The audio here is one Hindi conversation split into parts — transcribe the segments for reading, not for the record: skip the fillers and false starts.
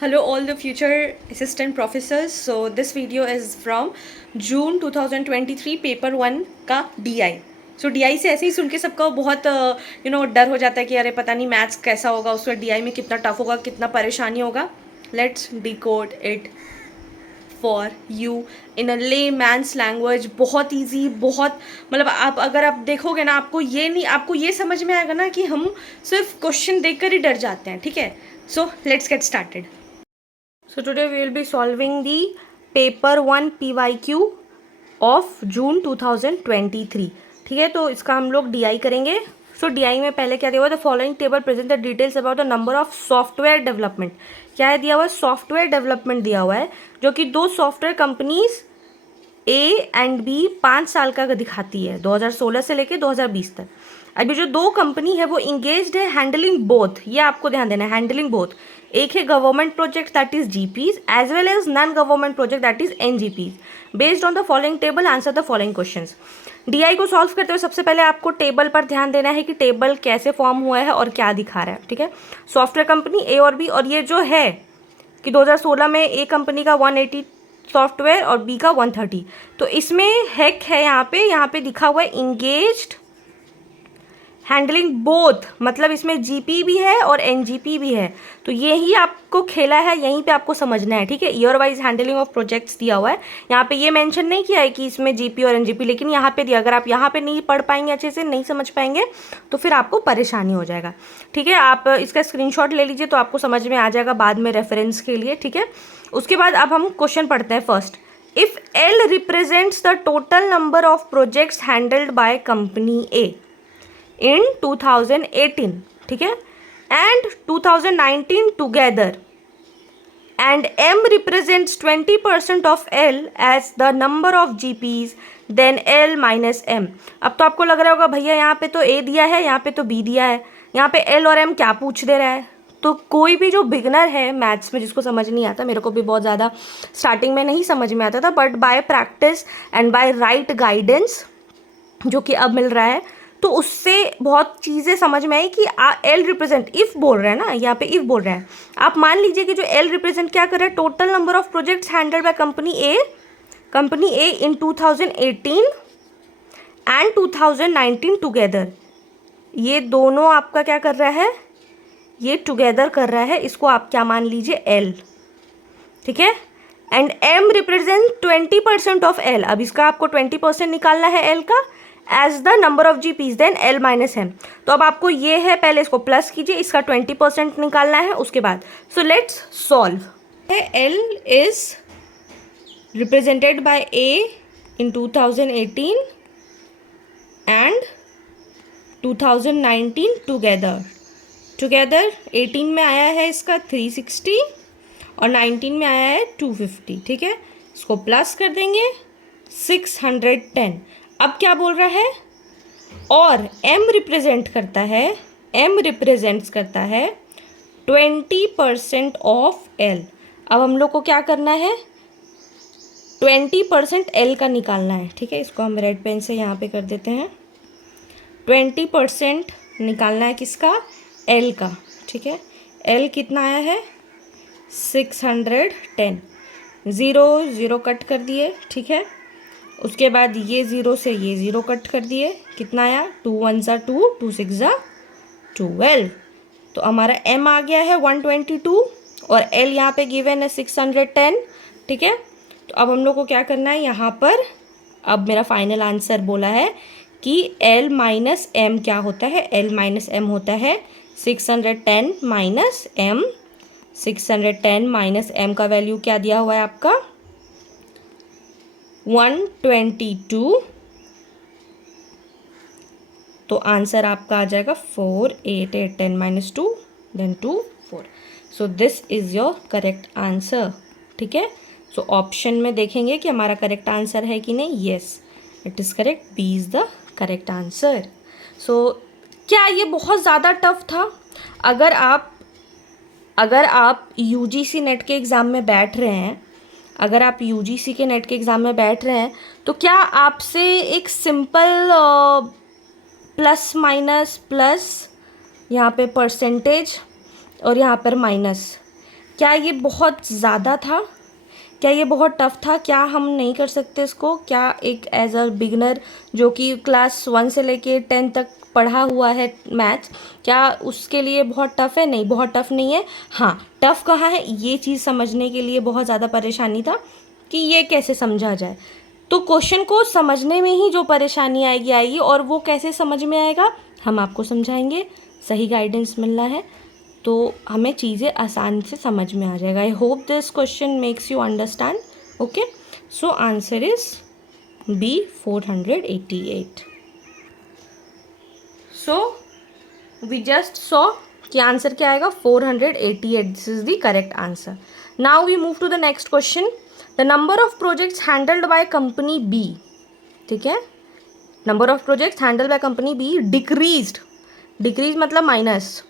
Hello all the future assistant professors. So this video is from June 2023 paper 1 का DI. सो DI से ऐसे ही सुन के सबका बहुत डर हो जाता है कि अरे पता नहीं मैथ्स कैसा होगा, उसका DI में कितना टफ होगा, कितना परेशानी होगा. Let's decode it for you in a layman's language. बहुत ईजी, बहुत मतलब आप देखोगे ना, आपको ये समझ में आएगा ना कि हम सिर्फ क्वेश्चन देखकर ही डर जाते हैं. ठीक है, so let's get started. So today we will be solving the paper 1 PYQ of June 2023. ठीक है, तो इसका हम लोग DI करेंगे. सो DI में पहले क्या दिया हुआ है, the following table present the details about the number of software development. क्या है दिया हुआ है? सॉफ्टवेयर डेवलपमेंट दिया हुआ है, जो कि दो software companies A and B 5 साल का दिखाती है, 2016 से लेके 2020 तक. अभी जो दो कंपनी है वो इंगेज्ड है हैंडलिंग बोथ. ये आपको ध्यान देना है, हैंडलिंग बोथ. एक है government project that is GPs as well as non government project that is NGPs. Based on the following table answer the following questions. DI को सॉल्व करते हुए सबसे पहले आपको टेबल पर ध्यान देना है कि टेबल कैसे फॉर्म हुआ है और क्या दिखा रहा है. ठीक है, सॉफ्टवेयर कंपनी ए और बी, और ये जो है कि 2016 में ए कंपनी का 180 सॉफ्टवेयर और बी का 130. तो इसमें हैक है, यहाँ पे दिखा हुआ है इंगेज्ड हैंडलिंग बोथ, मतलब इसमें जीपी भी है और एनजीपी भी है. तो यही आपको खेला है, यहीं पे आपको समझना है. ठीक है, year wise handling of projects दिया हुआ है. यहाँ पे ये मेंशन नहीं किया है कि इसमें जीपी और एनजीपी, लेकिन यहाँ पे दिया. अगर आप यहाँ पे नहीं पढ़ पाएंगे, अच्छे से नहीं समझ पाएंगे, तो फिर आपको परेशानी हो जाएगा. ठीक है, आप इसका स्क्रीनशॉट ले लीजिए तो आपको समझ में आ जाएगा बाद में रेफरेंस के लिए. ठीक है, उसके बाद अब हम क्वेश्चन पढ़ते हैं. First, if L represents the total number of projects handled by company A in 2018, ठीक है, and 2019 together, and M represents 20% of L as the number of GPs, then L minus M. अब तो आपको लग रहा होगा भैया यहाँ पे तो A दिया है, यहाँ पे तो B दिया है, यहाँ पे L और M क्या पूछ दे रहा है. तो कोई भी जो बिगनर है मैथ्स में, जिसको समझ नहीं आता, मेरे को भी बहुत ज़्यादा स्टार्टिंग में नहीं समझ में आता था, but by practice and by right guidance जो कि अब मिल रहा है, तो उससे बहुत चीज़ें समझ में आई कि एल रिप्रेजेंट, इफ़ बोल रहा है ना, यहाँ पे इफ़ बोल रहा है. आप मान लीजिए कि जो एल रिप्रेजेंट क्या कर रहा है, total number of projects handled by company A in 2018 and 2019 together. ये दोनों आपका क्या कर रहा है, ये टुगेदर कर रहा है. इसको आप क्या मान लीजिए, एल. ठीक है, and M represent 20% of L. अब इसका आपको 20% निकालना है एल का, as the number of GPs, then L minus M. तो अब आपको ये है, पहले इसको प्लस कीजिए, इसका 20% निकालना है उसके बाद. So let's solve. L is represented by A in 2018 and 2019 together. 18 में आया है इसका 360 और 19 में आया है 250. ठीक है, इसको प्लस कर देंगे 610. अब क्या बोल रहा है, और M रिप्रेजेंट्स करता है 20% ऑफ L. अब हम लोग को क्या करना है, 20% L का निकालना है. ठीक है, इसको हम रेड पेन से यहाँ पे कर देते हैं. 20% निकालना है किसका, L का. ठीक है, L कितना आया है, 610. 0 कट कर दिए. ठीक है, उसके बाद ये 0 से ये 0 कट कर दिए. कितना आया, 2 1 ज़ा 2, 2 6 ज़ा 12. तो हमारा M आ गया है 122 और L यहाँ पे गिवन है 610. ठीक है, तो अब हम लोग को क्या करना है यहाँ पर, अब मेरा फाइनल आंसर बोला है कि L माइनस M क्या होता है, L माइनस M होता है 610 माइनस M. 610 माइनस M का वैल्यू क्या दिया हुआ है आपका, 122. तो आंसर आपका आ जाएगा 4 8 8 10 minus 2 then 2 4. So this is your correct answer. ठीक है, सो ऑप्शन में देखेंगे कि हमारा करेक्ट आंसर है कि नहीं. Yes, it is correct, B is the correct answer. So क्या ये बहुत ज़्यादा टफ था? अगर आप यूजीसी नेट के एग्ज़ाम में बैठ रहे हैं, अगर आप यूजीसी के नेट के एग्ज़ाम में बैठ रहे हैं, तो क्या आपसे एक सिंपल प्लस माइनस प्लस, यहाँ पे परसेंटेज और यहाँ पर माइनस, क्या ये बहुत ज़्यादा था, क्या ये बहुत टफ था, क्या हम नहीं कर सकते इसको, क्या एक एज अ बिगनर जो कि क्लास 1 से लेके 10 तक पढ़ा हुआ है मैथ्स, क्या उसके लिए बहुत टफ़ है? नहीं, बहुत टफ़ नहीं है। हाँ, टफ़ कहाँ है, ये चीज़ समझने के लिए बहुत ज़्यादा परेशानी था कि ये कैसे समझा जाए। तो क्वेश्चन को समझने में ही जो परेशानी आएगी और वो कैसे समझ में आएगा हम आपको समझाएंगे। सही गाइडेंस मिलना है तो हमें चीज़ें आसान से समझ में आ जाएगा। I hope this question makes you understand. Okay, so answer is B 488। So we just saw कि आंसर क्या आएगा 488। This is the correct answer. Now we move to the next question. The number of projects handled by company B, ठीक है, number of projects handled by company B decreased, decrease मतलब माइनस,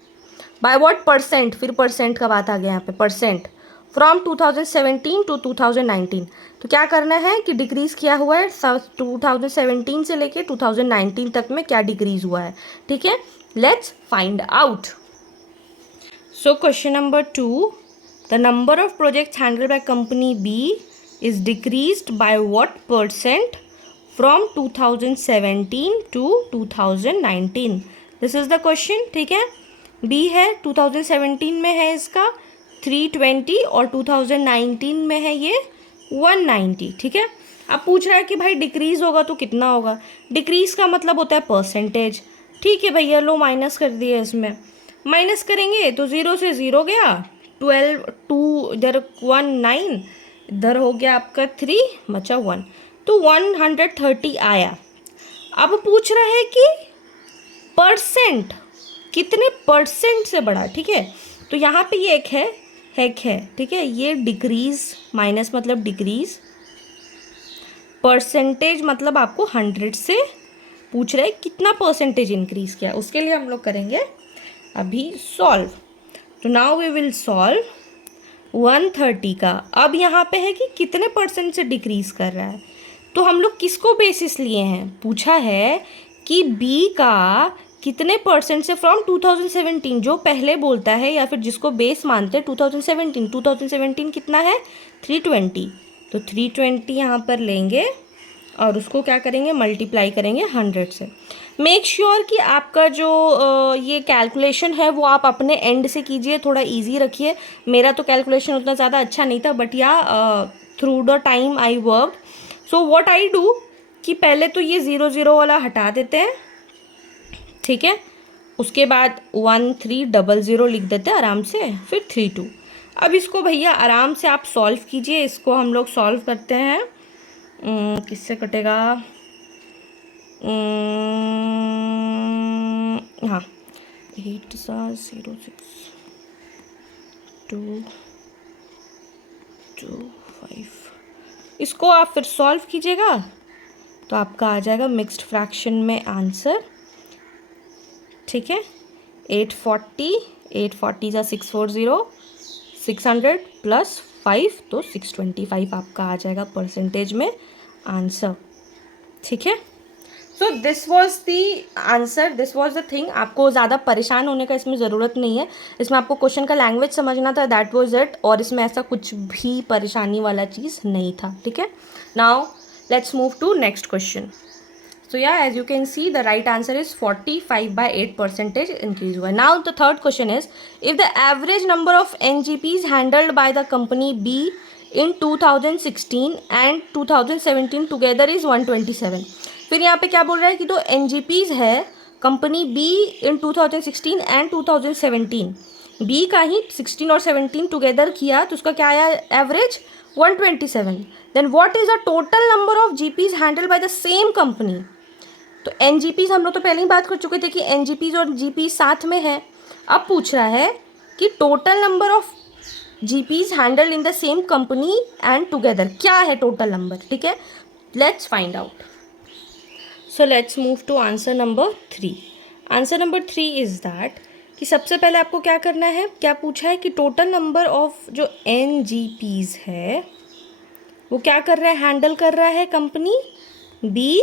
बाय व्हाट परसेंट, फिर परसेंट का बात आ गया यहाँ पे, परसेंट, फ्रॉम 2017 टू 2019। तो क्या करना है कि डिक्रीज किया हुआ है 2017 से लेके 2019 तक में क्या डिक्रीज हुआ है, ठीक है। Let's find out. So question number 2, the number of projects handled by company B is decreased by what percent from 2017 to 2019। This is the question, ठीक है। बी है 2017 में है इसका 320 और 2019 में है ये 190, ठीक है। अब पूछ रहा है कि भाई डिक्रीज होगा तो कितना होगा। डिक्रीज का मतलब होता है परसेंटेज, ठीक है भैया, लो माइनस कर दिए, इसमें माइनस करेंगे तो 0 से 0 गया, 12 2 इधर 1 9, इधर हो गया आपका 3 बचा 1, तो 130 आया। अब पूछ रहा है कि परसेंट कितने परसेंट से बढ़ा, ठीक है। तो यहाँ पे ये एक है, ठीक है, ये डिक्रीज, माइनस मतलब डिक्रीज, परसेंटेज मतलब आपको 100 से पूछ रहे कितना परसेंटेज इंक्रीज किया, उसके लिए हम लोग करेंगे अभी सॉल्व। तो नाउ वी विल सॉल्व 130 का। अब यहाँ पे है कि कितने परसेंट से डिक्रीज कर रहा है, तो हम लोग किसको बेसिस लिए हैं, पूछा है कि बी का कितने परसेंट से फ्रॉम 2017, जो पहले बोलता है या फिर जिसको बेस मानते हैं 2017 कितना है 320, तो 320 यहाँ पर लेंगे और उसको क्या करेंगे मल्टीप्लाई करेंगे 100 से। मेक श्योर कि आपका जो ये कैलकुलेशन है वो आप अपने एंड से कीजिए, थोड़ा इजी रखिए। मेरा तो कैलकुलेशन उतना ज़्यादा अच्छा नहीं था, बट या through the time I work. So what I do कि पहले तो ये 0 0 वाला हटा देते हैं, ठीक है, उसके बाद 1300 लिख देते हैं आराम से, फिर 32। अब इसको भैया आराम से आप सॉल्व कीजिए, इसको हम लोग सॉल्व करते हैं। किससे कटेगा, हाँ 8 0 6 2 2 5, इसको आप फिर सॉल्व कीजिएगा तो आपका आ जाएगा मिक्स्ड फ्रैक्शन में आंसर, ठीक है। 840 जा 640, 600 प्लस 5 तो 625 आपका आ जाएगा परसेंटेज में आंसर, ठीक है। So this was the answer, this was the thing. आपको ज़्यादा परेशान होने का इसमें ज़रूरत नहीं है, इसमें आपको क्वेश्चन का लैंग्वेज समझना था, दैट वॉज इट, और इसमें ऐसा कुछ भी परेशानी वाला चीज़ नहीं था, ठीक है। Now let's move to next question. So yeah, as you can see, the right answer is 45/8% increase हुआ है. Now the third question is, if the average number of NGPs handled by the company B in 2016 and 2017 together is 127. फिर यहाँ पे क्या बोल रहा है कि तो NGPs है company B in 2016 and 2017, B का ही 16 और 17 टुगेदर किया तो उसका क्या आया average 127. Then what is the total number of GPs handled by the same company? तो एन हम लोग तो पहले ही बात कर चुके थे कि एन और जी साथ में है। अब पूछ रहा है कि total number of GPs handled in the same company and together क्या है टोटल नंबर, ठीक है। Let's find out. So let's move to answer number 3। Answer number 3 is that कि सबसे पहले आपको क्या करना है, क्या पूछा है कि टोटल नंबर ऑफ जो एन है वो क्या कर रहा है, हैंडल कर रहा है company be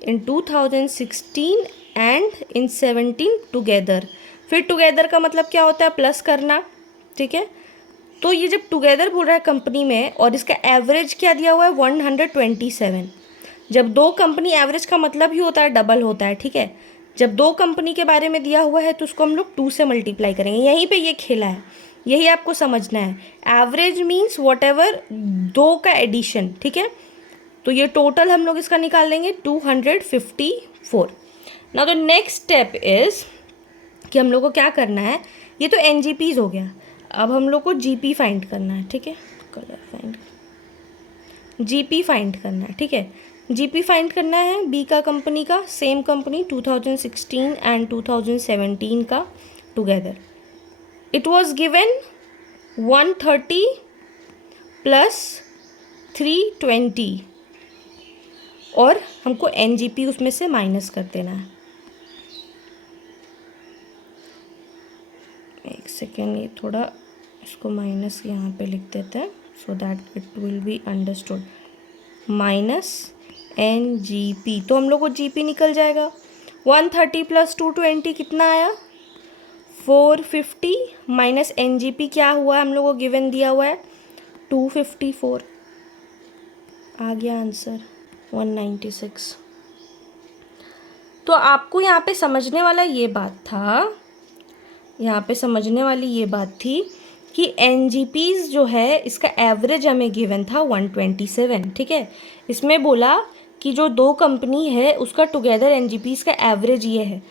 in 2016 and in 17 together. फिर टुगेदर का मतलब क्या होता है, प्लस करना, ठीक है। तो ये जब टुगेदर बोल रहा है कंपनी में और इसका एवरेज क्या दिया हुआ है 127, जब दो कंपनी, एवरेज का मतलब ही होता है डबल होता है, ठीक है। जब दो कंपनी के बारे में दिया हुआ है तो उसको हम लोग 2 से मल्टीप्लाई करेंगे। यहीं पे ये खेला है, यही आपको समझना है। एवरेज मीन्स वॉट एवर दो का एडिशन, ठीक है। तो ये टोटल हम लोग इसका निकाल लेंगे 254। Now the next step is कि हम लोग को क्या करना है, ये तो एनजीपीज हो गया, अब हम लोग को जीपी फाइंड करना है, ठीक है। कलर फाइंड, जीपी फाइंड करना है, ठीक है। जीपी फाइंड करना है बी का कंपनी का, सेम कंपनी 2016 एंड 2017 का together. It was given 130 plus 320 और हमको एनजीपी उसमें से माइनस कर देना है। एक सेकेंड, ये थोड़ा इसको माइनस यहाँ पे लिख देते हैं so that it will be understood. Minus NGP, तो हम लोग को जीपी निकल जाएगा। 130 प्लस 220 कितना आया 450 माइनस एनजीपी क्या हुआ हम लोग को गिवन दिया हुआ है 254, आ गया आंसर 196। तो आपको यहाँ पे समझने वाला ये बात था, यहाँ पे समझने वाली ये बात थी कि एनजीपीज जो है इसका एवरेज हमें गिवन था 127, ठीक है। इसमें बोला कि जो दो कंपनी है उसका टुगेदर एनजीपीज का एवरेज ये है,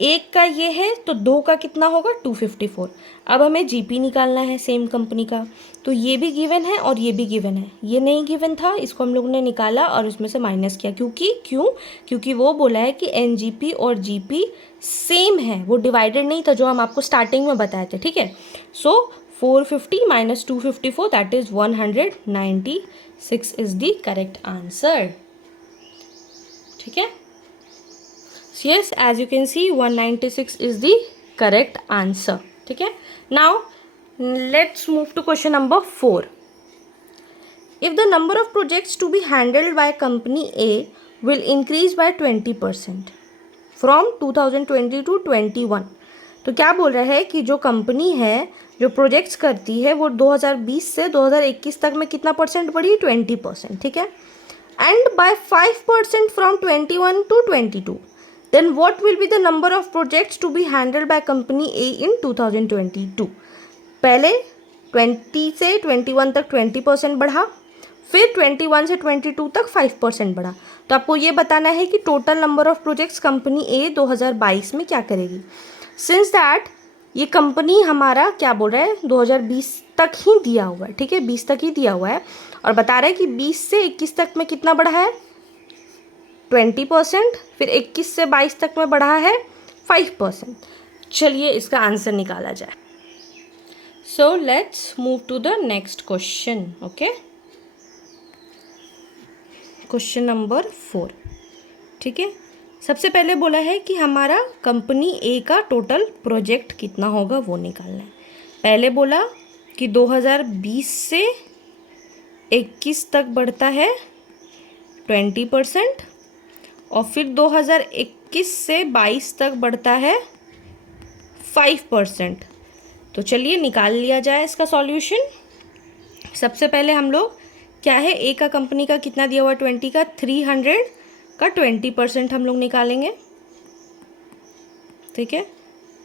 एक का ये है तो दो का कितना होगा 254। अब हमें जीपी निकालना है सेम कंपनी का, तो ये भी गिवन है और ये भी गिवन है। ये नहीं गिवन था, इसको हम लोगों ने निकाला और उसमें से माइनस किया, क्योंकि वो बोला है कि एनजीपी और जीपी सेम है, वो डिवाइडेड नहीं था जो हम आपको स्टार्टिंग में बताए थे, ठीक है। सो 450 minus 254 that is 196 is the correct answer, ठीक है। Yes, as you can see 196 is the correct answer, ठीक है। Now let's move to question number 4. If the number of projects to be handled by company A will increase by 20% from 2020 to 21, तो क्या बोल रहा है कि जो कंपनी है जो प्रोजेक्ट्स करती है वो 2020 से 2021 तक में कितना परसेंट बढ़ी 20%, ठीक है। And by 5% from 21 to 22, then what will be the number of projects to be handled by company A in 2022? पहले 20 से 21 तक 20% बढ़ा, फिर 21 से 22 तक 5% बढ़ा। तो आपको ये बताना है कि total number of projects company A 2022 में क्या करेगी। सिंस दैट ये कंपनी हमारा क्या बोल रहा है 2020 तक ही दिया हुआ है, ठीक है, 20 तक ही दिया हुआ है और बता रहा है कि 20 से 21 तक में कितना बढ़ा है 20%, फिर 21 से 22 तक में बढ़ा है 5%। चलिए इसका आंसर निकाला जाए। So let's move to the next question, okay. Question number 4, ठीक है। सबसे पहले बोला है कि हमारा कंपनी ए का टोटल प्रोजेक्ट कितना होगा वो निकालना है। पहले बोला कि 2020 से 21 तक बढ़ता है 20% और फिर 2021 से 22 तक बढ़ता है 5%। तो चलिए निकाल लिया जाए इसका सॉल्यूशन। सबसे पहले हम लोग क्या है ए का कंपनी का कितना दिया हुआ 20 का 300 का 20% हम लोग निकालेंगे, ठीक है।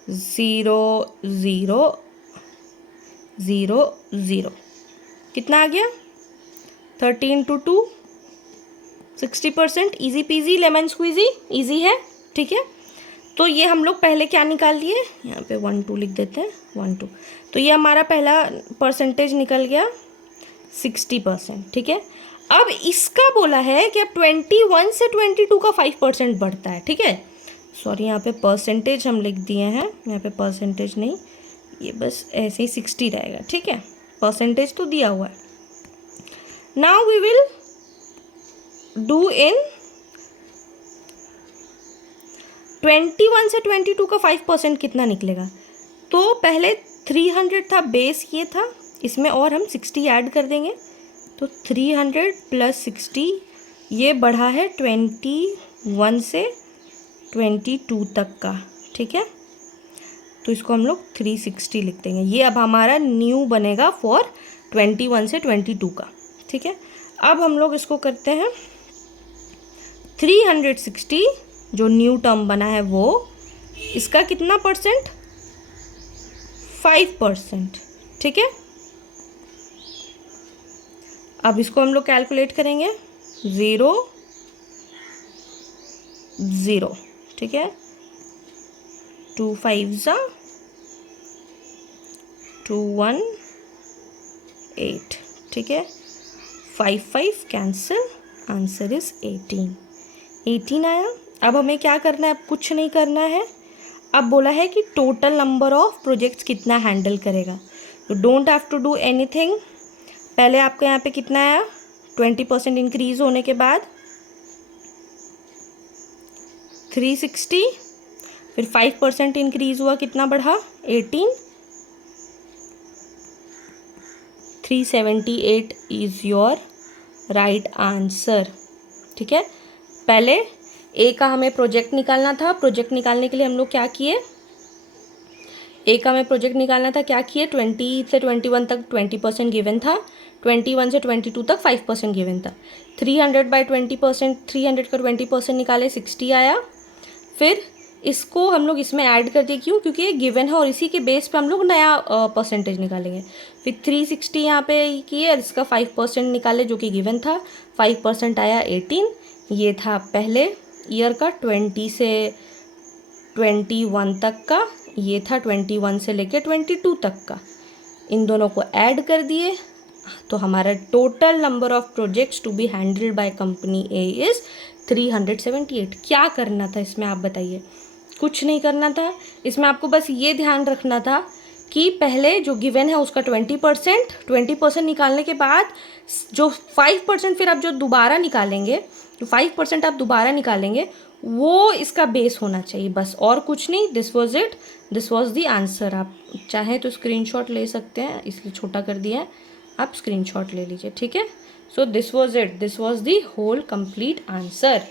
0 0 0 0 कितना आ गया 13 into 2 60%। Easy peasy lemon squeezy, easy है, ठीक है। तो ये हम लोग पहले क्या निकाल लिए, यहाँ पे 1 2 लिख देते हैं 1 2। तो ये हमारा पहला परसेंटेज निकल गया 60%, ठीक है। अब इसका बोला है कि अब 21 से 22 का 5% बढ़ता है, ठीक है। सॉरी यहाँ पे परसेंटेज हम लिख दिए हैं, यहाँ पे परसेंटेज नहीं, ये बस ऐसे ही 60 रहेगा, ठीक है। परसेंटेज तो दिया हुआ है। Now we will do in 21 से 22 का 5% कितना निकलेगा। तो पहले 300 था बेस, ये था, इसमें और हम 60 ऐड कर देंगे तो 300 प्लस 60 ये बढ़ा है 21 से 22 तक का, ठीक है। तो इसको हम लोग 360 लिख देंगे। ये अब हमारा न्यू बनेगा फॉर 21 से 22 का, ठीक है। अब हम लोग इसको करते हैं 360 जो न्यू टर्म बना है वो, इसका कितना परसेंट, 5%, ठीक है। अब इसको हम लोग कैलकुलेट करेंगे 0 0, ठीक है। 2 5 2 1 8, ठीक है। 5 5 कैंसिल, आंसर इज 18 आया। अब हमें क्या करना है, अब कुछ नहीं करना है। अब बोला है कि टोटल नंबर ऑफ प्रोजेक्ट्स कितना हैंडल करेगा, तो don't have to do anything. पहले आपके यहाँ पे कितना आया, 20% इंक्रीज होने के बाद 360, फिर 5% इंक्रीज हुआ, कितना बढ़ा, 18, 378 इज योर राइट आंसर, ठीक है। पहले ए का हमें प्रोजेक्ट निकालना था। प्रोजेक्ट निकालने के लिए हम लोग क्या किए, ए का हमें प्रोजेक्ट निकालना था, क्या किए, 20 से 21 तक 20% गिवन था, 21 से 22 तक 5% गिवन था। 300/20%, 300 का 20% निकाले, 60 आया। फिर इसको हम लोग इसमें ऐड कर दिए, क्यों, क्योंकि ये गिवन है और इसी के बेस पे हम लोग नया परसेंटेज निकालेंगे। फिर 360 यहाँ पे किए, इसका 5% निकाले जो कि गिवन था, 5% आया 18। ये था पहले ईयर का 20 से 21 तक का, ये था 21 से लेके 22 तक का। इन दोनों को ऐड कर दिए तो हमारा total number of projects to be handled by company A is 378। क्या करना था इसमें आप बताइए, कुछ नहीं करना था। इसमें आपको बस ये ध्यान रखना था कि पहले जो गिवन है उसका 20% निकालने के बाद जो 5% फिर आप जो दोबारा निकालेंगे, जो 5% आप दोबारा निकालेंगे वो इसका बेस होना चाहिए, बस और कुछ नहीं। This was it, this was the answer. आप चाहें तो स्क्रीनशॉट ले सकते हैं, इसलिए छोटा कर दिया है, आप स्क्रीनशॉट ले लीजिए, ठीक है। So this was it, this was the whole complete answer.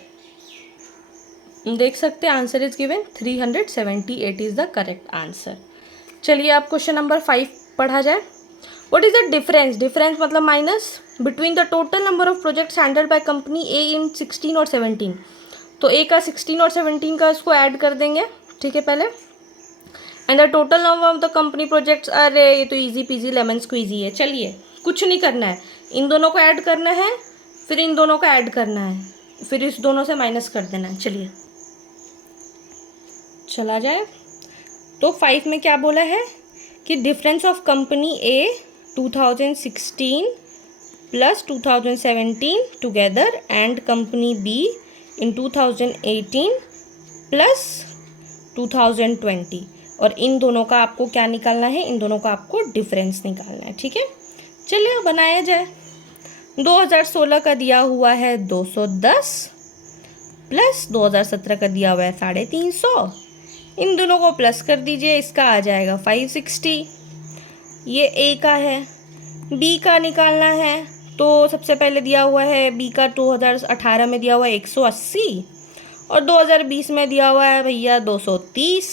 देख सकते हैं answer is given 378 is the correct answer. चलिए आप क्वेश्चन नंबर 5 पढ़ा जाए। What is the difference, difference मतलब minus, between the total number of projects handled by company A in 16 और 17। तो ए का 16 और 17 का इसको ऐड कर देंगे, ठीक है पहले। And the total number of the company projects, अरे ये तो इजी पीजी लेमन स्क्वीजी है। चलिए कुछ नहीं करना है, इन दोनों को ऐड करना है, फिर इन दोनों को ऐड करना है, फिर इस दोनों से माइनस कर देना है। चलिए चला जाए। तो 5 में क्या बोला है कि difference of company A 2016 plus 2017 together and company be in 2018 plus 2020, और इन दोनों का आपको क्या निकालना है, इन दोनों का आपको डिफरेंस निकालना है, ठीक है। चलिए बनाया जाए। 2016 का दिया हुआ है 210 प्लस 2017 का दिया हुआ है 350, इन दोनों को प्लस कर दीजिए, इसका आ जाएगा 560। ये ए का है। बी का निकालना है तो सबसे पहले दिया हुआ है बी का 2018 में दिया हुआ है 180 और 2020 में दिया हुआ है भैया 230।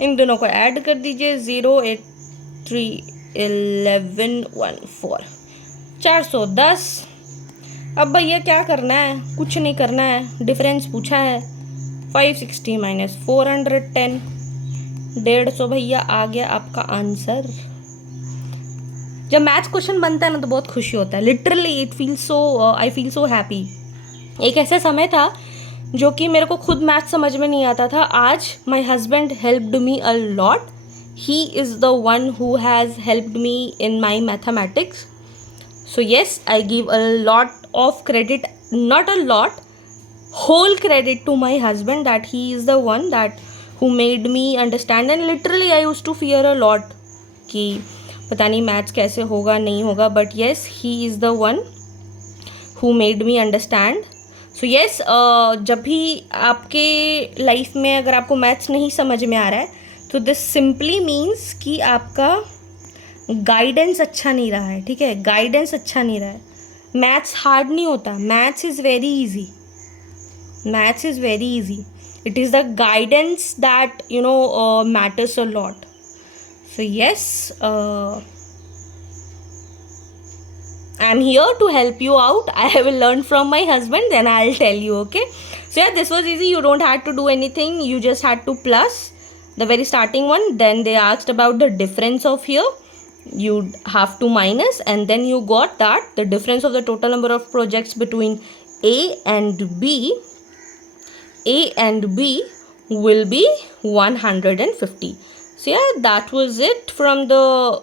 इन दोनों को ऐड कर दीजिए, 0 8 3 11 1 4 410। अब भैया क्या करना है, कुछ नहीं करना है, डिफरेंस पूछा है, 560 माइनस 410, 150 भैया आ गया आपका आंसर। जब मैथ्स क्वेश्चन बनता है ना तो बहुत खुशी होता है, literally it feel so, I feel so happy. एक ऐसा समय था जो कि मेरे को खुद मैथ्स समझ में नहीं आता था। आज my husband helped me a lot, he is the one who has helped me in my mathematics. So yes, I give a lot of credit, not a lot, whole credit to my husband, that he is the one that who made me understand, and literally I used to fear a lot कि पता नहीं मैथ्स कैसे होगा नहीं होगा, but yes, he is the one who made me understand. So yes, जब भी आपके लाइफ में अगर आपको मैथ्स नहीं समझ में आ रहा है तो this simply means कि आपका गाइडेंस अच्छा नहीं रहा है, ठीक है, गाइडेंस अच्छा नहीं रहा है। मैथ्स हार्ड नहीं होता, maths is very easy, maths is very easy. It is the guidance that matters a lot. So yes, I'm here to help you out. I will learn from my husband, then I'll tell you, okay? So yeah, this was easy. You don't have to do anything. You just had to plus the very starting one. Then they asked about the difference of here. You have to minus, and then you got that the difference of the total number of projects between A and B will be 150. So yeah, that was it from the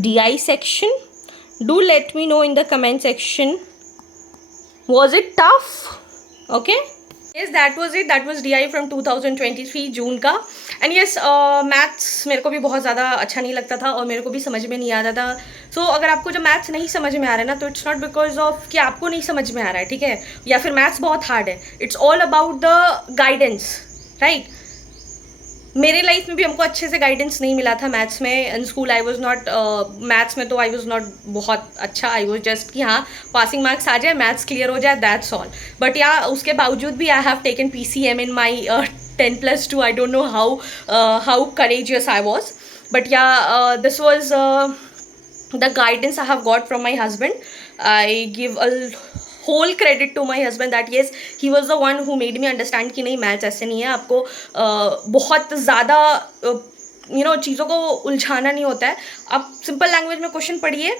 DI section. Do let me know in the comment section, was it tough? Okay, yes, that was it. That was DI from 2023 जून का. एंड यस, मैथ्स मेरे को भी बहुत ज़्यादा अच्छा नहीं लगता था और मेरे को भी समझ में नहीं आता था. सो अगर आपको जब मैथ्स नहीं समझ में आ रहा है ना, तो इट्स नॉट बिकॉज ऑफ कि आपको नहीं समझ में आ रहा है, ठीक है, या फिर मैथ्स बहुत हार्ड है. It's all about the guidance, right. मेरे लाइफ में भी हमको अच्छे से गाइडेंस नहीं मिला था मैथ्स में. In school I was not, maths में तो आई वॉज नॉट बहुत अच्छा. आई वॉज जस्ट कि हाँ पासिंग मार्क्स आ जाए, मैथ्स क्लियर हो जाए, दैट्स ऑल. बट या उसके बावजूद भी I have taken PCM in my 10+2. I don't know how courageous I was, but yeah, this was the guidance I have got from my husband. I give a whole credit to my husband that yes, he was the one who made me understand कि नहीं मैथ्स ऐसे नहीं है, आपको बहुत ज़्यादा चीज़ों को उलझाना नहीं होता है. आप सिंपल लैंग्वेज में क्वेश्चन पढ़िए,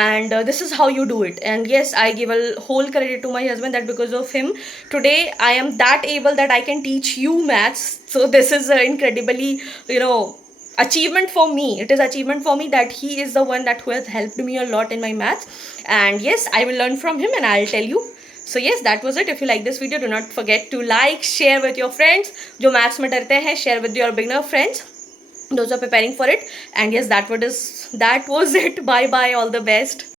and this is how you do it. And yes, I give a whole credit to my husband that because of him today I am that able that I can teach you maths. So this is incredibly achievement for me. It is achievement for me that he is the one that who has helped me a lot in my maths. And yes, I will learn from him and I'll tell you. So yes, that was it. If you like this video, do not forget to like, share with your friends. जो maths में डरते हैं, share with your beginner friends. Those are preparing for it. And yes, that was it. Bye bye, all the best.